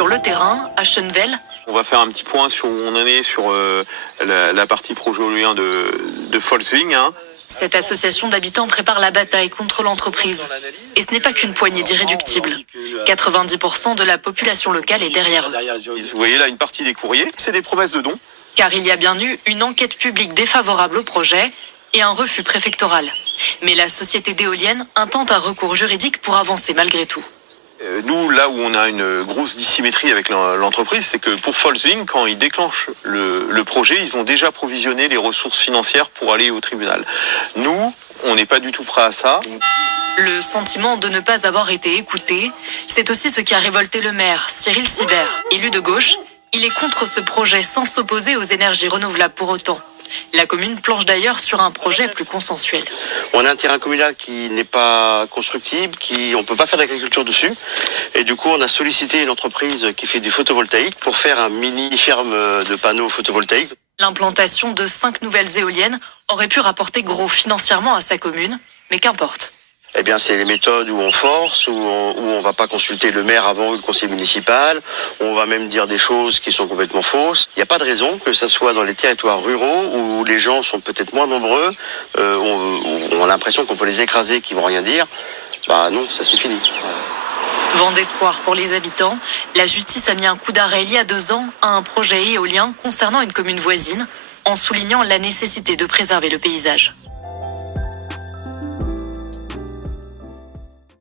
Sur le terrain, à Chenvel, on va faire un petit point sur où on en est sur la partie projet éolien de Volkswagen. Cette association d'habitants prépare la bataille contre l'entreprise. Et ce n'est pas qu'une poignée d'irréductibles. 90% de la population locale est derrière eux. Vous voyez là une partie des courriers, c'est des promesses de dons. Car il y a bien eu une enquête publique défavorable au projet et un refus préfectoral. Mais la société d'éoliennes intente un recours juridique pour avancer malgré tout. Nous, là où on a une grosse dissymétrie avec l'entreprise, c'est que pour Volkswagen, quand ils déclenchent le projet, ils ont déjà provisionné les ressources financières pour aller au tribunal. Nous, on n'est pas du tout prêt à ça. Le sentiment de ne pas avoir été écouté, c'est aussi ce qui a révolté le maire, Cyril Sibert. Élu de gauche, il est contre ce projet sans s'opposer aux énergies renouvelables pour autant. La commune planche d'ailleurs sur un projet plus consensuel. On a un terrain communal qui n'est pas constructible, on ne peut pas faire d'agriculture dessus. Et du coup, on a sollicité une entreprise qui fait du photovoltaïque pour faire un mini-ferme de panneaux photovoltaïques. L'implantation de 5 nouvelles éoliennes aurait pu rapporter gros financièrement à sa commune, mais qu'importe. Eh bien, c'est les méthodes où on force, où on va pas consulter le maire avant ou le conseil municipal, où on va même dire des choses qui sont complètement fausses. Il n'y a pas de raison que ça soit dans les territoires ruraux où les gens sont peut-être moins nombreux, où on a l'impression qu'on peut les écraser, qu'ils vont rien dire. Bah non, ça c'est fini. Vent d'espoir pour les habitants. La justice a mis un coup d'arrêt il y a 2 ans à un projet éolien concernant une commune voisine, en soulignant la nécessité de préserver le paysage.